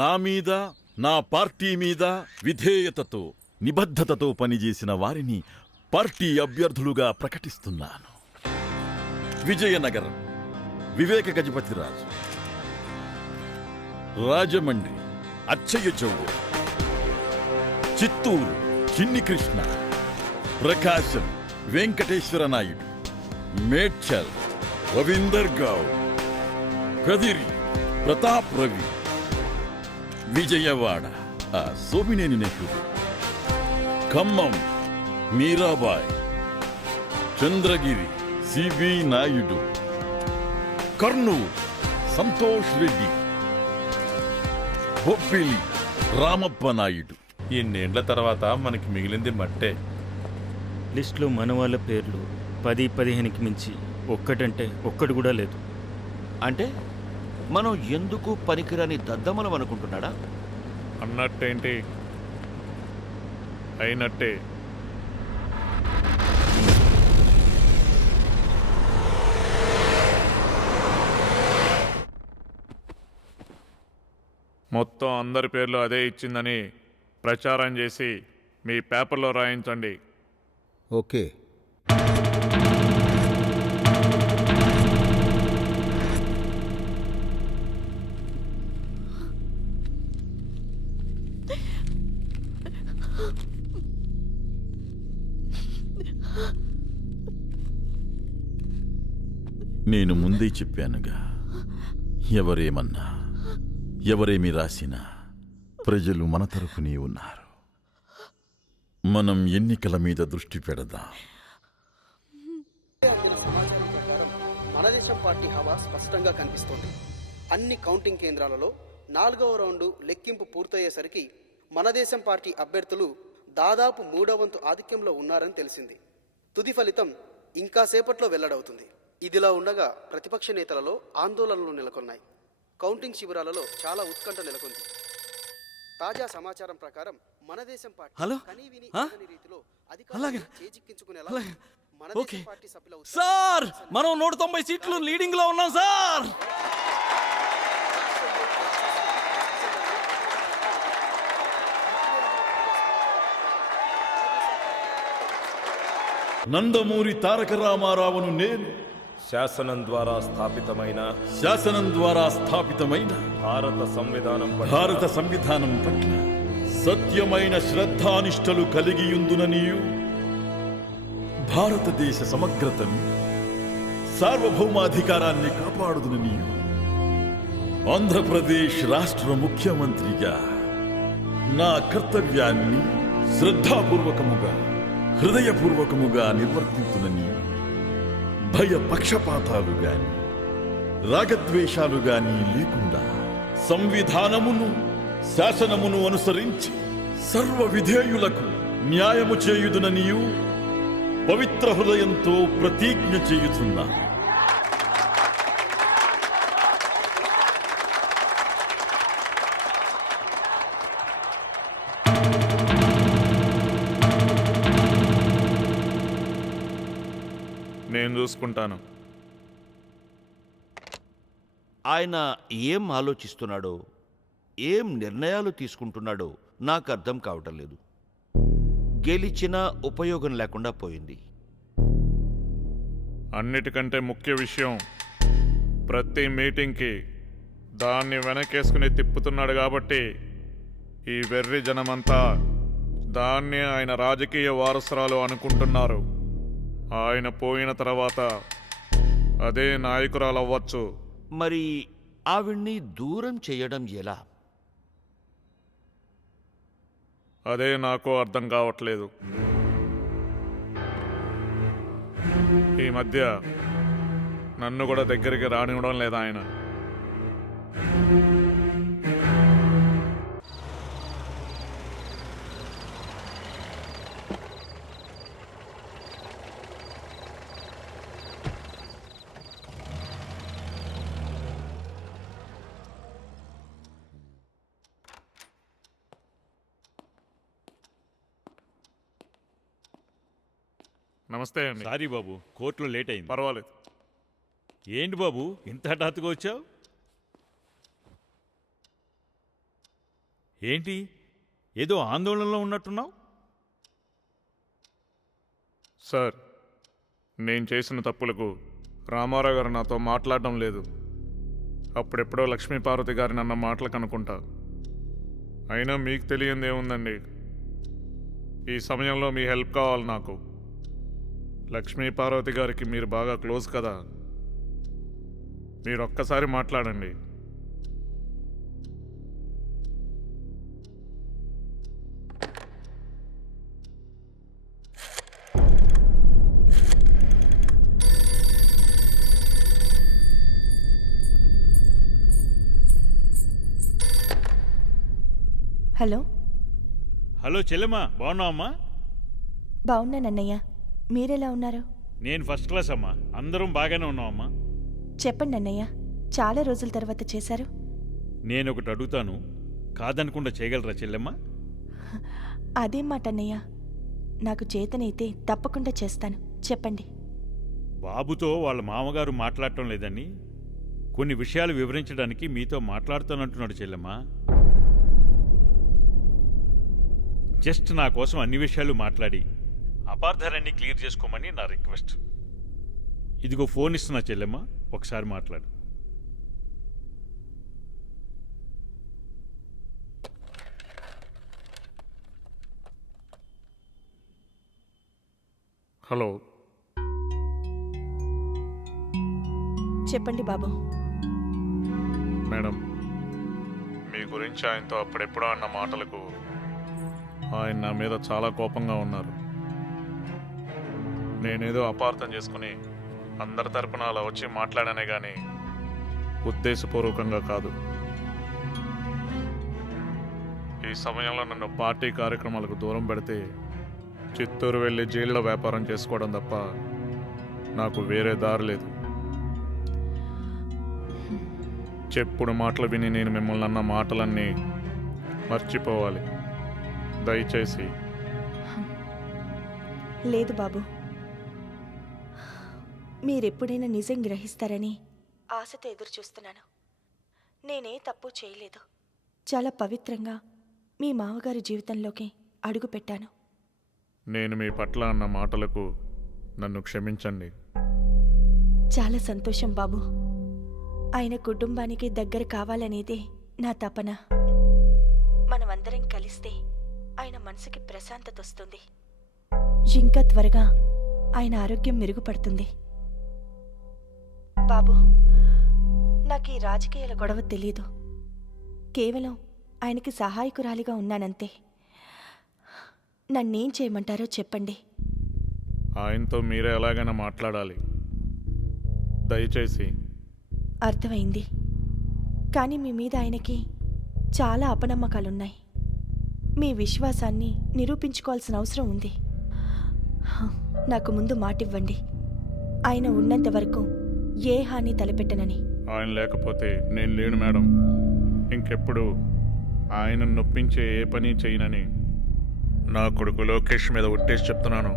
నా మీద, నా పార్టీ మీద విధేయతతో, నిబద్ధతతో పనిచేసిన వారిని పార్టీ అభ్యర్థులుగా ప్రకటిస్తున్నాను. విజయనగరం వివేక గజపతిరాజు, రాజమండ్రి అచ్చయ్య చౌడు, చిత్తూరు చిన్ని కృష్ణ, ప్రకాశం వెంకటేశ్వర నాయుడు, మేడ్చల్ రవీందర్ గౌడ్, కదిరి ప్రతాప్ రవి, విజయవాడ సోమినేని నెహ్రూ, ఖమ్మం మీరాబాయ్, చంద్రగిరి సిబి నాయుడు, కర్నూలు సంతోష్ రెడ్డి, బొప్పిలి రామప్ప నాయుడు. ఇన్నేళ్ల తర్వాత మనకి మిగిలింది మట్టే. లిస్టులో మన వాళ్ళ పేర్లు 10-15కి మించి ఒక్కటంటే ఒక్కటి కూడా లేదు. అంటే మనం ఎందుకు పనికిరాని దద్దమలం అనుకుంటున్నాడా? అన్నట్టేంటి, అయినట్టే. మొత్తం అందరి పేర్లు అదే ఇచ్చిందని ప్రచారం చేసి మీ పేపర్లో రాయించండి. ఓకే. నేను ముందే చెప్పానుగా, ఎవరేమన్నా ఎవరేమి రాసినా ప్రజలు మన తరఫునే ఉన్నారు. మనం ఎన్నికల మీద దృష్టి పెడదాం. మనదేశం పార్టీ హవా స్పష్టంగా కనిపిస్తోంది. అన్ని కౌంటింగ్ కేంద్రాలలో 4వ రౌండు లెక్కింపు పూర్తయ్యేసరికి మనదేశం పార్టీ అభ్యర్థులు దాదాపు 3వ వంతు ఆధిక్యంలో ఉన్నారని తెలిసింది. తుది ఫలితం ఇంకా సేపట్లో వెల్లడవుతుంది. ఇదిలా ఉండగా ప్రతిపక్ష నేతలలో ఆందోళనలు నెలకొన్నాయి. కౌంటింగ్ శిబిరాలలో చాలా ఉత్కంఠ నెలకొంది. తాజా సమాచారం ప్రకారం మనదేశం పార్టీ కనీవిని ఎరుగని రీతిలో అధికారాన్ని చేజిక్కించుకునేలా మనదేశం పార్టీ సభ్యుల సార్, మనం 190 సీట్లు లీడింగ్ లో ఉన్నాం సార్. నందమూరి తారక రామారావును నేను శాసనం ద్వారా స్థాపితమైన భారత సంవిధానం పట్ల సత్యమైన శ్రద్ధానిష్టలు కలిగియుందుననియు, భారతదేశ సమగ్రతను, సార్వభౌమాధికారాన్ని కాపాడుదుననియు, ఆంధ్రప్రదేశ్ రాష్ట్ర ముఖ్యమంత్రిగా నా కర్తవ్యాన్ని శ్రద్ధాపూర్వకముగా, హృదయపూర్వకముగా నిర్వర్తించునని, భయ పక్షపాతాలు గాని రాగద్వేషాలు గాని లేకుండా సంవిధానమును శాసనమును అనుసరించి సర్వ విధేయులకు న్యాయము చేయుదుననియు పవిత్ర హృదయంతో ప్రతిజ్ఞ చేయుచున్నా. నేను చూసుకుంటాను. ఆయన ఏం ఆలోచిస్తున్నాడో, ఏం నిర్ణయాలు తీసుకుంటున్నాడో నాకు అర్థం కావటం లేదు. గెలిచినా ఉపయోగం లేకుండా పోయింది. అన్నిటికంటే ముఖ్య విషయం, ప్రతి మీటింగ్కి దాన్ని వెనకేసుకుని తిప్పుతున్నాడు కాబట్టి ఈ వెర్రి జనమంతా దాన్ని ఆయన రాజకీయ వారసురాలు అనుకుంటున్నారు. ఆయన పోయిన తర్వాత అదే నాయకురాలు అవ్వచ్చు. మరి ఆవిడ్ని దూరం చేయడం ఎలా? అదే నాకు అర్థం కావట్లేదు. ఈ మధ్య నన్ను కూడా దగ్గరికి రానివ్వడం లేదా ఆయన. నమస్తే అండి. సారీ బాబు, కోర్టులో లేట్ అయింది. పర్వాలేదు. ఏంటి బాబు ఇంత హఠాత్తుగా వచ్చావు? ఏంటి ఏదో ఆందోళనలో ఉన్నట్టున్నావు? సార్, నేను చేసిన తప్పులకు రామారావు గారు నాతో మాట్లాడడం లేదు. అప్పుడెప్పుడో లక్ష్మీపార్వతి గారిని అన్న మాటలకు అనుకుంటా. అయినా మీకు తెలియంది ఏముందండి, ఈ సమయంలో మీ హెల్ప్ కావాలి నాకు. లక్ష్మీపార్వతి గారికి మీరు బాగా క్లోజ్ కదా, మీరు ఒక్కసారి మాట్లాడండి. హలో. హలో చెల్లెమ్మా, బాగున్నావమ్మా? బాగున్నానన్నయ్య, మీరెలా ఉన్నారు? నేను ఫస్ట్ క్లాస్ అమ్మా, అందరం బాగానే ఉన్నామమ్మా. చెప్పండి అన్నయ్య, చాలా రోజుల తర్వాత చేశారు. నేను ఒకటి అడుగుతాను, కాదనకుండా చేయగలరా చెల్లెమ్మా? అదేం మాట అన్నయ్య, నాకు చేతనైతే తప్పకుండా చేస్తాను, చెప్పండి. బాబుతో వాళ్ళ మామగారు మాట్లాడటం లేదని కొన్ని విషయాలు వివరించడానికి మీతో మాట్లాడుతానంటున్నాడు చెల్లెమ్మా. జస్ట్ నా కోసం అన్ని విషయాలు మాట్లాడి అపార్థాలన్నీ క్లియర్ చేసుకోమని నా రిక్వెస్ట్. ఇదిగో ఫోన్ ఇస్తున్నా చెల్లెమ్మ, ఒకసారి మాట్లాడు. హలో. చెప్పండి బాబు. మేడం, మీ గురించి ఆయనతో అప్పుడెప్పుడో అన్న మాటలకు ఆయన నా మీద చాలా కోపంగా ఉన్నారు. నేనేదో అపార్థం చేసుకుని అందరి తరపున అలా వచ్చి మాట్లాడానే కానీ ఉద్దేశపూర్వకంగా కాదు. ఈ సమయంలో నన్ను పార్టీ కార్యక్రమాలకు దూరం పెడితే చిత్తూరు వెళ్ళి జైల్లో వ్యాపారం చేసుకోవడం తప్ప నాకు వేరే దారి లేదు. చెప్పుడు మాటలు విని నేను మిమ్మల్ని అన్న మాటలన్నీ మర్చిపోవాలి. దయచేసి. లేదు బాబు, మీరెప్పుడైనా నిజం గ్రహిస్తారని ఆశతో ఎదురు చూస్తున్నాను. నేనే తప్పు చేయలేదు. చాలా పవిత్రంగా మీ మామగారి జీవితంలోకి అడుగు పెట్టాను. నేను మీ పట్ల అన్న మాటలకు నన్ను క్షమించండి. చాలా సంతోషం బాబు. ఆయన కుటుంబానికి దగ్గర కావాలనేదే నా తపన. మనమందరం కలిస్తే ఆయన మనసుకి ప్రశాంతత వస్తుంది. ఇంకా త్వరగా ఆయన ఆరోగ్యం మెరుగుపడుతుంది. బాబు, నాకు ఈ రాజకీయాల గొడవ తెలీదు. కేవలం ఆయనకి సహాయకురాలిగా ఉన్నానంతే. నన్నేం చేయమంటారో చెప్పండి. ఆయనతో మీరే ఎలాగైనా మాట్లాడాలి, దయచేసి. అర్థమైంది. కానీ మీ మీద ఆయనకి చాలా అపనమ్మకాలున్నాయి. మీ విశ్వాసాన్ని నిరూపించుకోవాల్సిన అవసరం ఉంది. నాకు ముందు మాటివ్వండి, ఆయన ఉన్నంత వరకు ఏ హాని తలపెట్టనని. ఆయన లేకపోతే నేను లేను మేడం. ఇంకెప్పుడు ఆయన నొప్పించే ఏ పని చేయనని నా కొడుకు లోకేష్ మీద ఒట్టేసి చెప్తున్నాను.